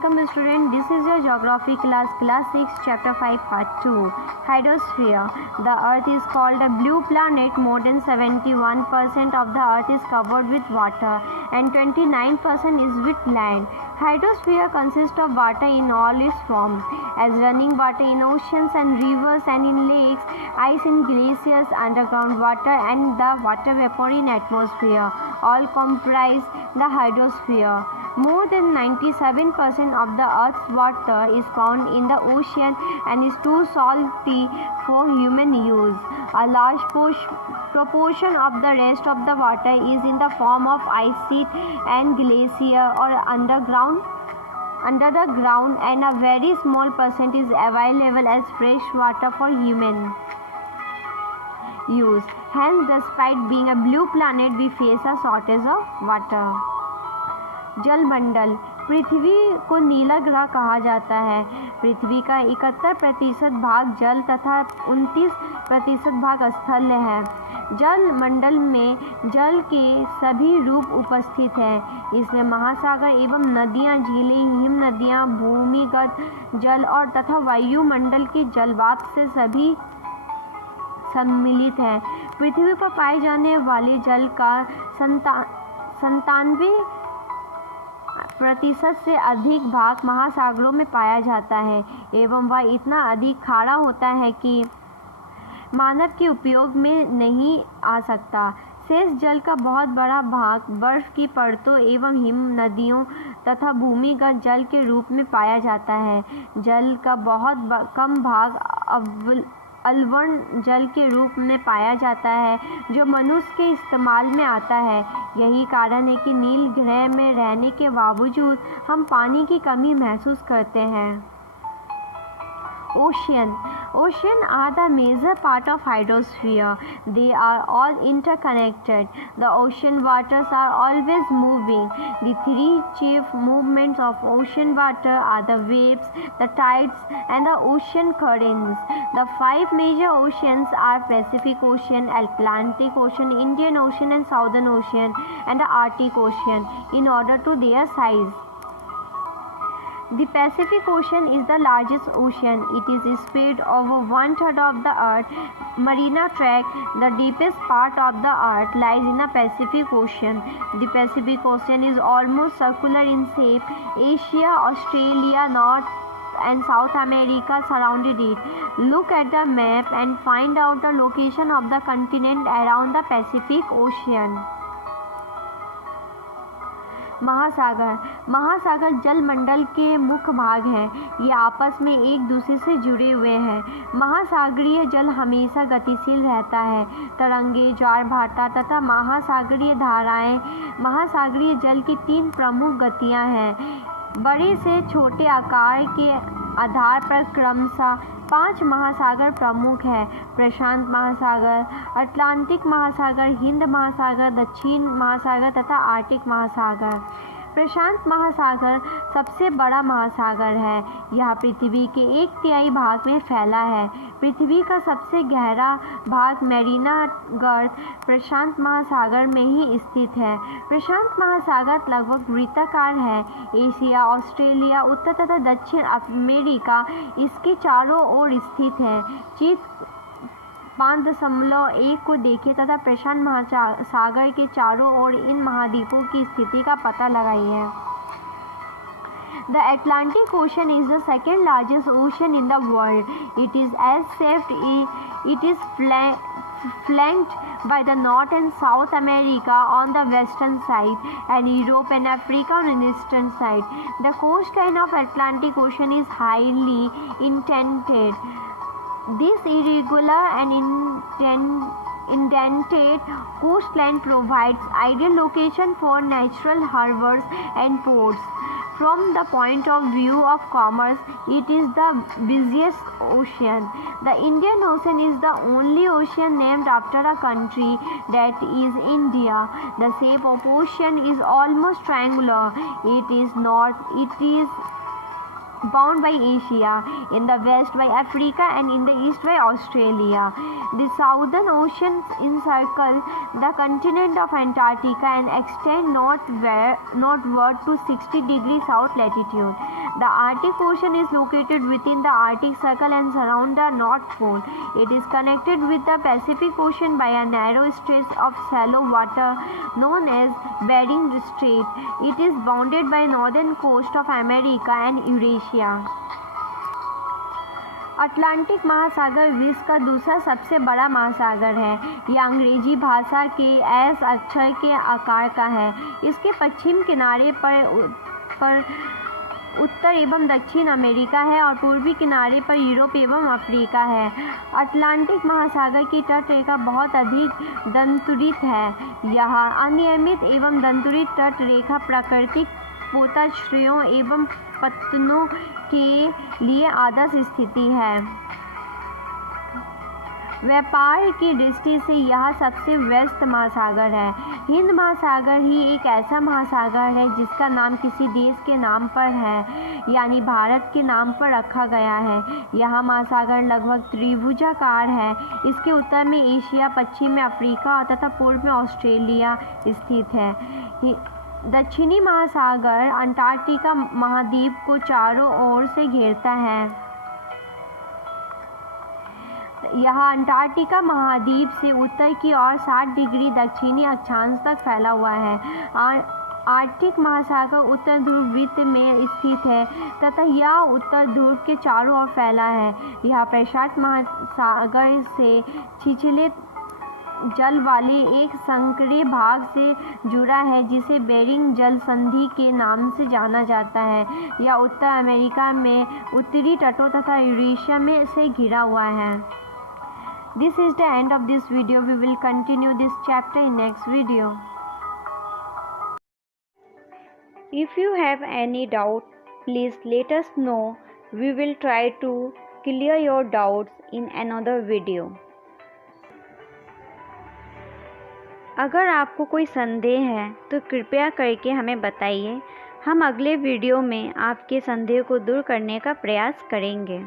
Welcome student, this is your geography class 6 chapter 5 part 2 hydrosphere. The earth is called a blue planet. More than 71% of the earth is covered with water and 29% is with land. Hydrosphere consists of water in all its forms, as running water in oceans and rivers and in lakes, ice in glaciers, underground water and the water vapor in atmosphere all comprise the hydrosphere. More than 97% of the earth's water is found in the ocean and is too salty for human use. A large proportion of the rest of the water is in the form of ice sheet and glacier or under the ground, and a very small percent is available as fresh water for human use. Hence, despite being a blue planet, we face a shortage of water. जलमंडल. पृथ्वी को नीला ग्रह कहा जाता है. पृथ्वी का 71% भाग जल तथा 29% भाग स्थल है. जलमंडल में जल के सभी रूप उपस्थित हैं. इसमें महासागर एवं नदियां, झीलें, हिम नदियां, भूमिगत जल और तथा वायुमंडल के जलवाष्प से सभी सम्मिलित हैं. पृथ्वी पर पाए जाने वाले जल का 97% से अधिक भाग महासागरों में पाया जाता है एवं वह इतना अधिक खारा होता है कि मानव के उपयोग में नहीं आ सकता. शेष जल का बहुत बड़ा भाग बर्फ की परतों एवं हिम नदियों तथा भूमिगत जल के रूप में पाया जाता है. जल का बहुत कम भाग अलवण जल के रूप में पाया जाता है जो मनुष्य के इस्तेमाल में आता है. यही कारण है कि नील ग्रह में रहने के बावजूद हम पानी की कमी महसूस करते हैं. Ocean are the major part of hydrosphere. They are all interconnected. The ocean waters are always moving. The three chief movements of ocean water are the waves, the tides, and the ocean currents. The 5 major oceans are Pacific Ocean, Atlantic Ocean, Indian Ocean, and Southern Ocean, and the Arctic Ocean in order to their size. The Pacific Ocean is the largest ocean. It is spread over 1/3 of the Earth's marine tract. The deepest part of the Earth lies in the Pacific Ocean. The Pacific Ocean is almost circular in shape. Asia, Australia, North and South America surrounded it. Look at the map and find out the location of the continent around the Pacific Ocean. महासागर जलमंडल के मुख्य भाग हैं. ये आपस में एक दूसरे से जुड़े हुए हैं. महासागरीय जल हमेशा गतिशील रहता है. तरंगे, ज्वार भाटा तथा महासागरीय धाराएं. महासागरीय जल की 3 प्रमुख गतियां हैं. बड़े से छोटे आकार के आधार पर क्रमशः 5 महासागर प्रमुख हैं. प्रशांत महासागर, अटलांटिक महासागर, हिंद महासागर, दक्षिण महासागर तथा आर्कटिक महासागर. प्रशांत महासागर सबसे बड़ा महासागर है. यह पृथ्वी के 1/3 भाग में फैला है. पृथ्वी का सबसे गहरा भाग मैरीना गर्त प्रशांत महासागर में ही स्थित है. प्रशांत महासागर लगभग वृत्ताकार है. एशिया, ऑस्ट्रेलिया, उत्तर तथा दक्षिण अमेरिका इसके चारों ओर स्थित है. चित्र 5.1 को देखें तथा प्रशांत महासागर के चारों ओर इन महाद्वीपों की स्थिति का पता लगाइए. The Atlantic Ocean is the second largest ocean in the world. It is flanked by the North and South America on the western side and Europe and Africa on the eastern side. The coastline of Atlantic Ocean is highly indented. This irregular and indented coastline provides ideal location for natural harbors and ports. From the point of view of commerce, it is the busiest ocean. The Indian Ocean is the only ocean named after a country, that is India. The shape of ocean is almost triangular. It is bound by Asia, in the west by Africa, and in the east by Australia. The southern oceans encircle the continent of Antarctica and extend northward to 60 degrees south latitude. The Arctic Ocean is located within the Arctic Circle and surrounds the North Pole. It is connected with the Pacific Ocean by a narrow stretch of shallow water known as Bering Strait. It is bounded by northern coast of America and Eurasia. Atlantic महासागर विश्व का दूसरा सबसे बड़ा महासागर है। यह अंग्रेजी भाषा के एस अक्षर के आकार का है। इसके पश्चिम किनारे पर उत्तर एवं दक्षिण अमेरिका है और पूर्वी किनारे पर यूरोप एवं अफ्रीका है। अटलांटिक महासागर की तटरेखा बहुत अधिक दंतुरित है। यहाँ अनियमित एवं दंतुरित तटरेखा प्राकृतिक पोताश्रयों एवं पत्तनों के लिए आदर्श स्थिति है। व्यापार की दृष्टि से यह सबसे व्यस्त महासागर है। हिंद महासागर ही एक ऐसा महासागर है जिसका नाम किसी देश के नाम पर है, यानी भारत के नाम पर रखा गया है। यह महासागर लगभग त्रिभुजाकार है। इसके उत्तर में एशिया, पश्चिम में अफ्रीका तथा पूर्व में ऑस्ट्रेलिया स्थित है। दक्षिणी महासागर अंटार्कटिका महाद्वीप को चारों ओर से घेरता है। यह अंटार्कटिका महाद्वीप से उत्तर की ओर 60 डिग्री दक्षिणी अक्षांश तक फैला हुआ है। आर्कटिक महासागर उत्तर ध्रुव वृत्त में स्थित है तथा यह उत्तर ध्रुव के चारों ओर फैला है। यह प्रशांत महासागर से छिछले जल वाले एक संकरे भाग से जुड़ा है जिसे बेरिंग जल संधि के नाम से जाना जाता है। यह उत्तर अमेरिका में उत्तरी तटों तथा यूरेशिया में से घिरा हुआ है। This is the end of this video. We will continue this chapter in next video. If you have any doubt, please let us know. We will try to clear your doubts in another video. अगर आपको कोई संदेह है तो कृपया करके हमें बताइए। हम अगले वीडियो में आपके संदेह को दूर करने का प्रयास करेंगे।